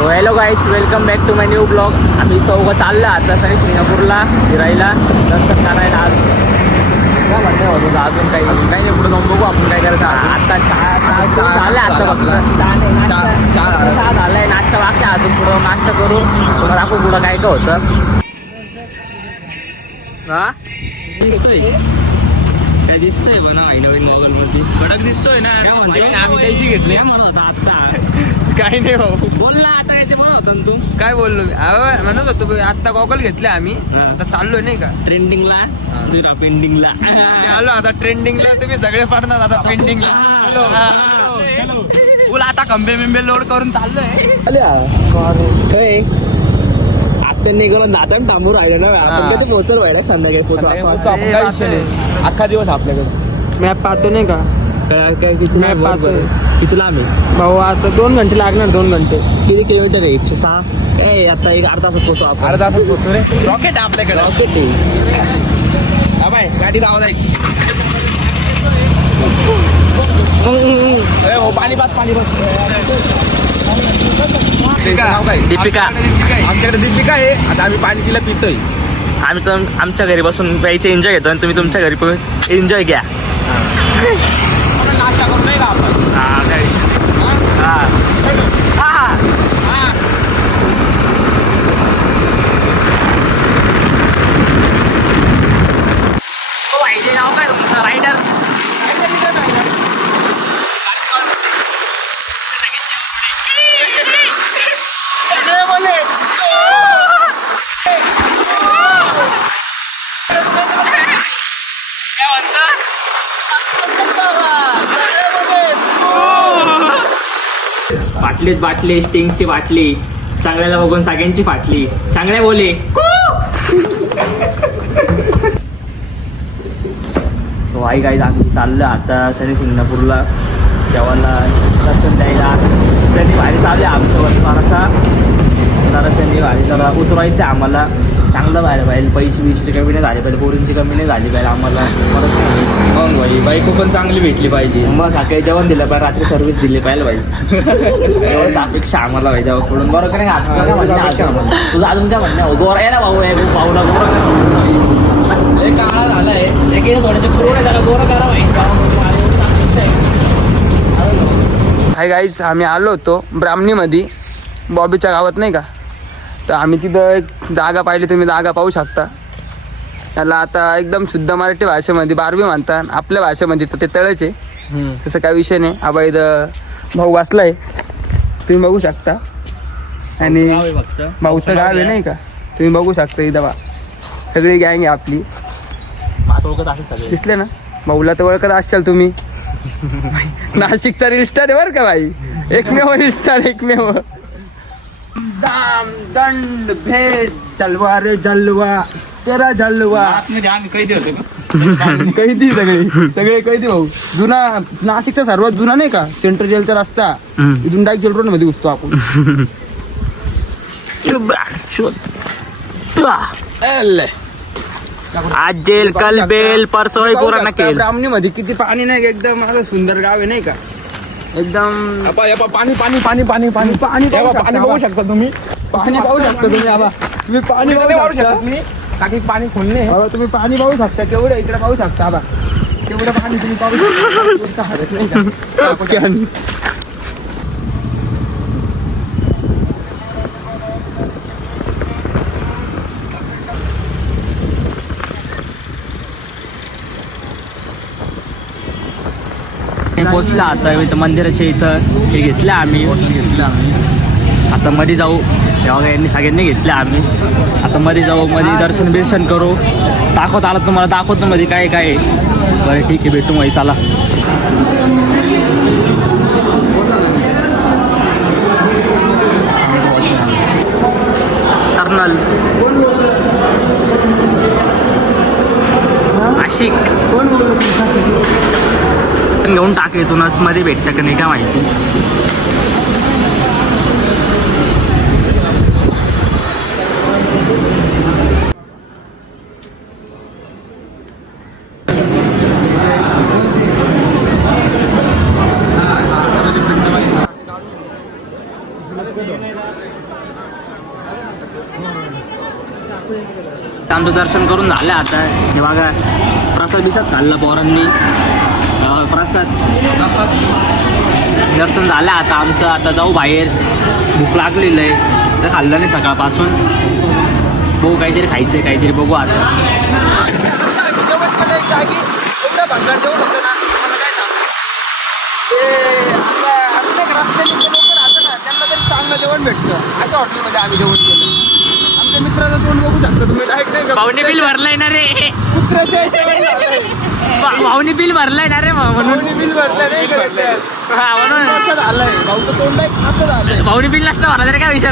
Hello guys, welcome back to my new blog. आम्ही चौघं चाललो आता सनी सिंगापूरला फिरायला दर्शन करायला. आज काय म्हणते होतं अजून काही नाही, पुढे जाऊन बघू आपण काय करायचं. आता चहा झालं, आता फक्त चहा झालाय, नाश्ता बाकी अजून पुढं नाश्ता करू आपण पुढं काय काय होतं. हा दिसतोय काय दिसतोय बना नवीन मॉगल मध्ये कडक दिसतोय ना. आम्ही पैसे घेतले म्हणत होता आता काही नाही भाऊ बोलला. आता याचे म्हणत होता तू काय बोललो म्हणत होतो आता गॉगल घेतले आम्ही. आता चाललोय नाही का ट्रेंडिंगला, तुझ्या पेंडिंगला आलो. आता ट्रेंडिंगला तुम्ही सगळे पडणार आता पेंडिंगला. तुला आता खंबे बिंबे लोड करून चाललोय. त्यांनी गेलं नात्यान थांबून राहिले ना. आपण कधी पोहोचल व्हायला संध्याकाळी अख्खा दिवस आपल्याकडे मॅप पाहतो नाही का. मॅप पाहतोय कितीला आम्ही भाऊ आता 2 घंटे लागणार. 2 घंटे किती किलोमीटर आहे? 106. काय आता एक अर्धा तासात पोहोचू आपण. अर्धा तासात पोहोचतो रे. रॉकेट आहे आपल्याकडे. रॉकेट आहे गाडी आवाज आहे. पाणी दीपिका. आमच्याकडे दीपिका आहे. आता आम्ही पाणी तिला पितोय. आम्ही तर आमच्या घरी बसून प्यायचे एन्जॉय घेतो आणि तुम्ही तुमच्या घरी पण एन्जॉय घ्या. नाश्ता करून नाही का आपण. नाव काय तुमचं? रायडर बाटली स्टिंगची बाटली चांगल्याला बघून सगळ्यांची फाटली. चांगल्या बोले तो आई गाईज. आम्ही चाललो आता शनी सिंगापूरला जेवायला दर्शन द्यायला. शनिवारी चालू आहे आमच्या वर्ष फारसा जरा शनिवारी जरा उतरायचं आहे आम्हाला. चांगलं व्हायला पाहिजे. पैसे कमी नाही झाले पाहिजे, पोरींची कमी नाही झाली पाहिजे आम्हाला. मग भाई बायको पण चांगली भेटली पाहिजे. मग सकाळी जेवण दिलं पाहिजे, रात्री सर्व्हिस दिली पाहिजे पाहिजे. एवढंच अपेक्षा आम्हाला पाहिजे पुढून. बरं का नाही? तुझं अजून काय म्हणणं गोरा आहे ना भाऊ. भाऊला गोरा काळा झालाय. थोड्याचे पुरवणे त्याला गोरा करा हाय गाईज, आम्ही आलो होतो ब्राह्मणीमध्ये बॉबीच्या गावात नाही का. तर आम्ही तिथं एक जागा पाहिली. तुम्ही जागा पाहू शकता. त्याला आता एकदम शुद्ध मराठी भाषेमध्ये बारबी म्हणतात. आपल्या भाषेमध्ये तर ते तळच आहे. तसं काय विषय नाही. आबा इथं भाऊ वाचलाय तुम्ही बघू शकता. आणि भाऊचं गाव आहे नाही का. तुम्ही बघू शकता इथं बा सगळी गँग आहे आपली. दिसले ना. भाऊला तर ओळखत असाल तुम्ही. नाशिकचा रील स्टार आहे बरं का भाई. एकमेव रील स्टार, एकमेव. दाम दंड भेद जलवा रे जलवा तेरा जलवा. कैदी सगळे कैदी भाऊ. जुना नाशिकचा सर्वात जुना नाही का सेंट्रल जेलचा रस्ता. इथून डायरेक्ट जेल रोड मध्ये घुसतो आपण. आज जेल कल बेल परसोई पूरा नकेल. ब्राह्मणी मध्ये किती पाणी नाही. एकदम माझं सुंदर गाव आहे नाही का. एकदम पाणी पाणी पाणी पाणी पाणी पाणी पाणी पाहू शकता तुम्ही. पाणी पाहू शकता तुम्ही. आबा तुम्ही पाणी पाहू शकता. टाकी पाणी खोलणे. तुम्ही पाणी पाहू शकता. केवढं इकडे पाहू शकता. आबा केवढं पाणी तुम्ही पाहू शकता. पोचला आता इथं मंदिराच्या इथं हे घेतलं आम्ही. आता मध्ये जाऊ. तेव्हा यांनी सगळ्यांनी घेतलं आम्ही. आता मध्ये जाऊ, मध्ये दर्शन बिर्शन करू. दाखवत आला तुम्हाला, दाखवतो मध्ये काय काय. बरं ठीक आहे, भेटू मध्ये. चला कर्नल आशिक घेऊन टाके. इथूनच मध्ये भेटतं का नाही काय माहिती. आमचं दर्शन करून झालं आता. हे बघा प्रसाद बिसाद खाल्ला पोरांनी. प्रसाद दर्शन झालं आता आमचं. आता जाऊ बाहेर. भूक लागलेलं आहे तर खाल्लं नाही सकाळपासून. बघू काहीतरी खायचं आहे, काहीतरी बघू आता. भंगार जेवण होतं ना मला काय सांगू ते आता असं नाही का रस्त्याने जे लोक राहतं ना त्यांना तरी चांगलं जेवण भेटतं. अशा हॉटेलमध्ये आम्ही जेवण केलं. आमच्या मित्राला जेवण बघू शकता तुम्ही. डायरेक्ट नाही का भाऊनी बिल भरलंय ना रे. कुत्र्याच्या जेवण झालंय. भाऊनी बिल भरलंय ना रे म्हणून. भाऊनी बिल भरलं नाही का? हा म्हणून असं झालंय. भाऊचं तोंड एक असं झालंय. भाऊनी बिल नसतं भरला तरी काय विषय